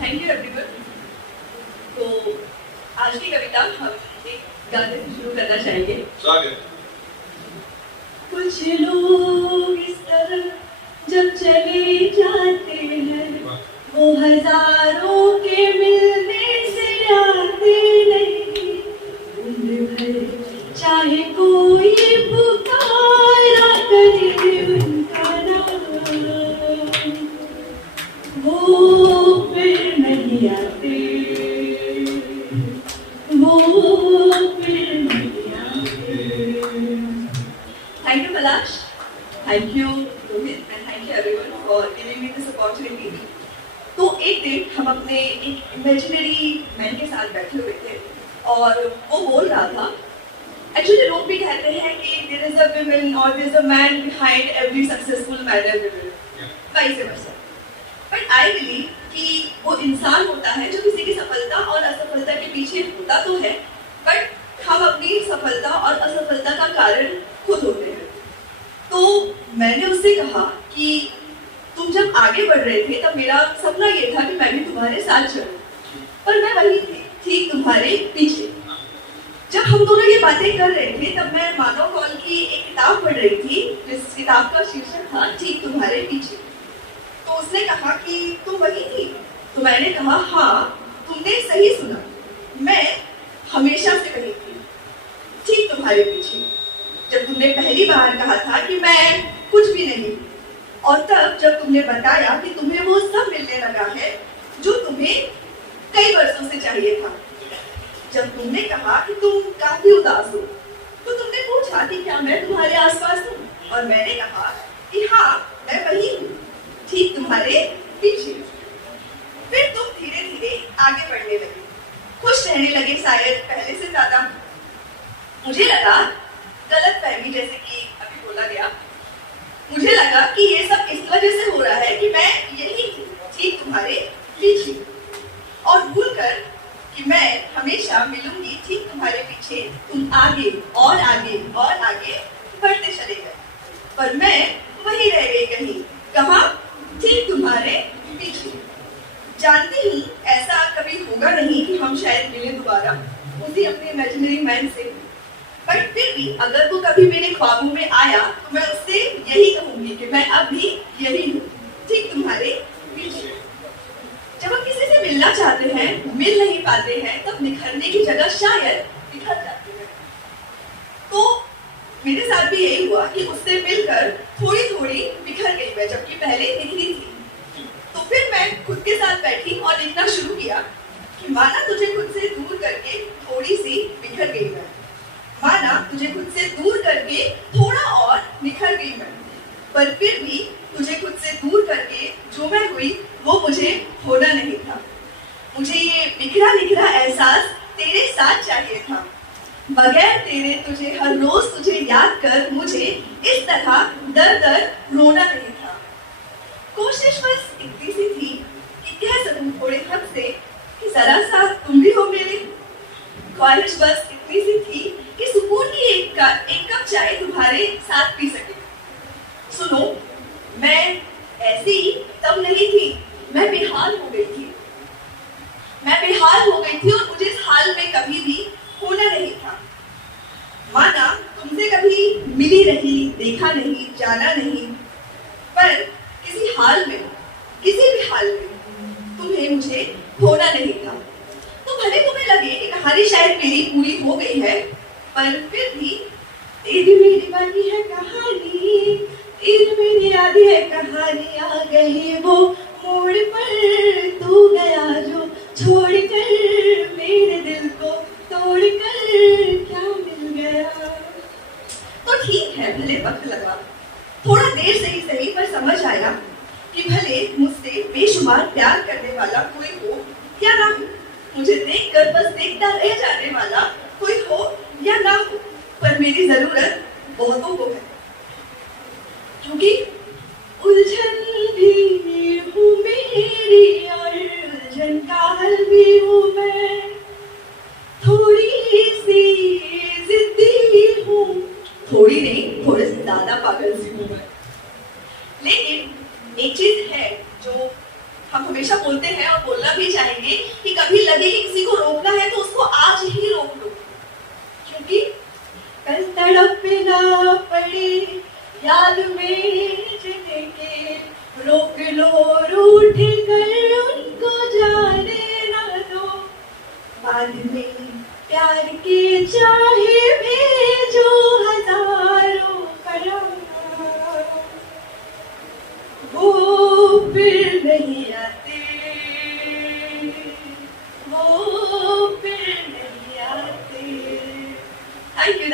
Thank you everyone. तो आज की कविता हम एक गाने से शुरू करना चाहेंगे। कुछ लोग इस तरह जब चले जाते हैं, वो हजारों के मिलने से आते नहीं। उम्र भर चाहे कोई पुकारा करे उनका नाम, वो फिर नहीं आते, वो फिर नहीं आते। Thank you Palash, thank you Rohit, and thank you everyone for giving me this opportunity. तो एक दिन हम अपने एक इमेजिनरी मैन के साथ बैठे हुए थे और वो बोल रहा था, एक्चुअली लोग भी कहते हैं कि देयर इज अ वुमन और there is a man behind every successful man and woman, vice versa. But I believe कि वो इंसान होता है जो किसी की सफलता और असफलता के पीछे होता तो है, बट हम अपनी सफलता और असफलता का कारण खुद होते हैं। तो मैंने उससे कहा कि तुम जब आगे बढ़ रहे थे तब मेरा सपना ये था कि मैं भी तुम्हारे साथ चलूं, पर मैं वही थी ठीक तुम्हारे पीछे। जब हम दोनों ये बातें कर रहे थे तब मैं माधव कौल की एक किताब पढ़ रही थी जिस किताब का शीर्षक था ठीक तुम्हारे पीछे। तो उसने कहा कि तुम वही थी। तो मैंने कहा हाँ, तुमने सही सुना, मैं हमेशा से वही थी ठीक तुम्हारे पीछे। जब तुमने पहली बार कहा था कि मैं कुछ भी नहीं, और तब जब तुमने बताया कि तुम्हें वो सब मिलने लगा है जो तुम्हें कई वर्षों से चाहिए था। जब तुमने कहा कि तुम काफी उदास हो तो तुमने पूछा कि क्या मैं तुम्हारे आसपास हूँ, और मैंने कहा कि हाँ मैं वही हूँ ठीक तुम्हारे पीछे। फिर तुम धीरे धीरे आगे बढ़ने लगे, खुश रहने लगे शायद पहले से ज्यादा। मुझे लगा गलत फहमी, जैसे कि अभी बोला गया, मुझे लगा कि ये सब इस वजह से हो रहा है कि मैं यही थी ठीक तुम्हारे पीछे, और भूल कर कि मैं हमेशा मिलूंगी ठीक तुम्हारे पीछे। तुम आगे और आगे और आगे बढ़ते चले गए, पर मैं वही रह गई कहीं, कहाँ? ठीक तुम्हारे पीछे। जानती हूँ ऐसा कभी होगा नहीं कि हम शायद मिले दोबारा उसी अपने इमेजिनरी मैन से, पर फिर भी अगर वो कभी मेरे ख्वाबों में आया तो मैं उससे यही कहूंगी कि मैं अब भी यही हूँ ठीक तुम्हारे पीछे। जब हम किसी से मिलना चाहते हैं, मिल नहीं पाते हैं, तब निखरने की जगह शायद बिखर जाते हैं। तो मेरे साथ भी यही हुआ कि उससे मिलकर थोड़ी थोड़ी बिखर गई मैं, जबकि पहले निखरी थी। तो फिर मैं खुद के साथ बैठी और लिखना शुरू किया कि माना तुझे खुद से दूर करके थोड़ी सी बिखर गई मैं, माना तुझे खुद से दूर करके थोड़ा और निखर गई मैं, पर फिर भी तुझे खुद से दूर करके जो मैं हुई वो मुझे होना नहीं था। मुझे ये बिखरा बिखरा एहसास तेरे साथ चाहिए था, बगैर तेरे तुझे हर रोज तुझे याद कर मुझे इस तरह दर दर रोना नहीं था। कोशिश बस इतनी सी थी कि कह सकूं थोड़े हद से कि जरा सा तुम भी हो मेरे। ख्वाहिश बस इतनी सी थी कि सुकून की एक कप चाय तुम्हारे साथ पी सके। सुनो, मैं ऐसी तब नहीं थी, मैं बेहाल हो गई थी। मैं बेहाल हो गई थी और मुझे इस हाल में कभी भी होना नहीं था। माना तुमसे कभी मिली नहीं, देखा नहीं, जाना नहीं, पर किसी हाल में, किसी भी हाल में तुम्हें मुझे होना नहीं था। तो भले तुम्हें लगे कि कहानी शायद मेरी पूरी हो गई है, पर फिर भी तेरी मेरी बाकी है कहानी, तेरी मेरी आधी है कहानी। आ गई वो मोड़ पर तू गया जो छोड़कर मेरे दिल को तोड़कर, क्या मिल गया। तो ठीक है, भले वक्त लगा, थोड़ा देर से ही सही, पर समझ आया कि भले मुझसे बेशुमार प्यार करने वाला कोई हो या ना हो, मुझे देखकर बस देखता रह जाने वाला कोई हो या ना हो, पर मेरी जरूरत बहुतों को है। क्योंकि उलझन भी हूँ मेरी और उलझन का हल भी हूँ मैं, थोड़ी सी जिद्दी हूँ, थोड़ी नहीं थोड़े से ज्यादा पागल सी हूँ मैं। लेकिन एक चीज है जो हम हमेशा बोलते हैं और बोलना भी चाहेंगे कि कभी लगे कि किसी को रोकना है तो उसको आज ही रोक लो, क्योंकि कल तड़पना पड़े याद में जिनके, रोक लो रूठ कर उनको जाने ना दो, बाद में प्यार के चाहे भेजो हजारों कदम, वो फिर नहीं आते, वो फिर नहीं आते। Thank you.